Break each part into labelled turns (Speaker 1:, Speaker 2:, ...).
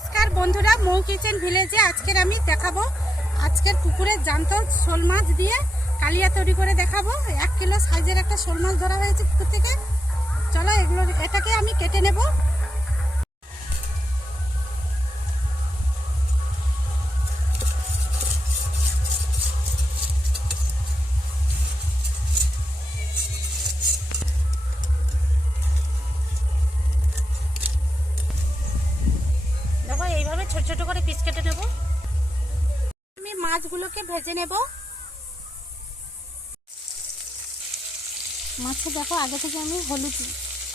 Speaker 1: নমস্কার বন্ধুরা, মৌ কিচেন ভিলেজে আজকের আমি দেখাবো আজকের পুকুরের জান্ত শোল মাছ দিয়ে কালিয়া তৈরি করে দেখাবো। এক কিলো সাইজের একটা শোল মাছ ধরা হয়েছে পুকুর থেকে। চলো এগুলো, এটাকে আমি কেটে নেব। ছোট ছোট করে পিস কেটে নেব। আমি মাছগুলোকে ভেজে নেব। মাছে দেখো, আগে থেকে আমি হলুদ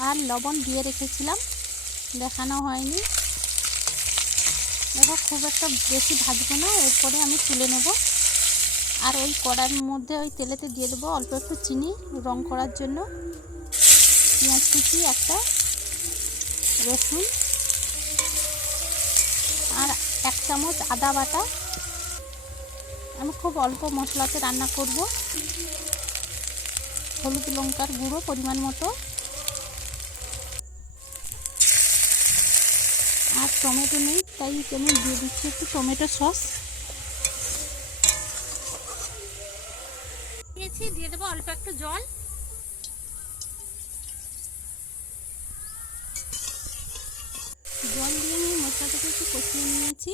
Speaker 1: আর লবণ দিয়ে রেখেছিলাম। দেখানো হয়নি। দেখো, খুব একটা বেশি ভাজবো না, এরপরে আমি তুলে নেব। আর ওই কড়ার মধ্যে ওই তেলেতে দিয়ে দেবো অল্প একটু চিনি, রং করার জন্য। পেঁয়াজ কুচি, একটা রসুন আর এক চামচ আদা বাটা। আমি খুব অল্প মশলাতে রান্না করব। হলুদ লঙ্কার গুঁড়ো পরিমাণ মতো। আর টমেটো নেই, তাই আমি দিয়ে দিচ্ছি একটু টমেটো সস। দিয়েছি, দিয়ে দেবো অল্প একটু জল। জল নিয়েছি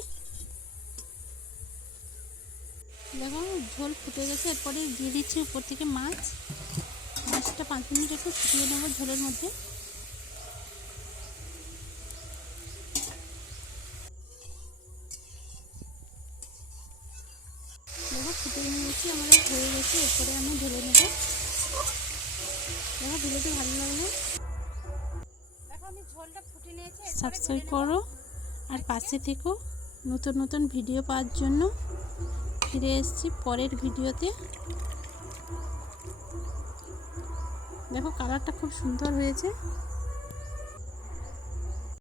Speaker 1: দেখো ঝোল ফুটে গেছে এরপরে দিয়ে দিচ্ছি উপর থেকে মাছ। মাছটা পাঁচ মিনিট একটু ফুটিয়ে নেব ঝোলের মধ্যে। দেখো ফুটে নিয়েছি আমাদের হয়ে গেছে এরপরে আমি ঢেলে নেব। দেখো ঢেলেতে ভালো লাগল। দেখো আমি ঝোলটা ফুটে নিয়েছি
Speaker 2: সাবস্ক্রাইব করো। আর পাশে থেকেও নতুন নতুন ভিডিও পাওয়ার জন্য ফিরে এসেছি পরের ভিডিওতে। দেখো কালারটা খুব সুন্দর হয়েছে।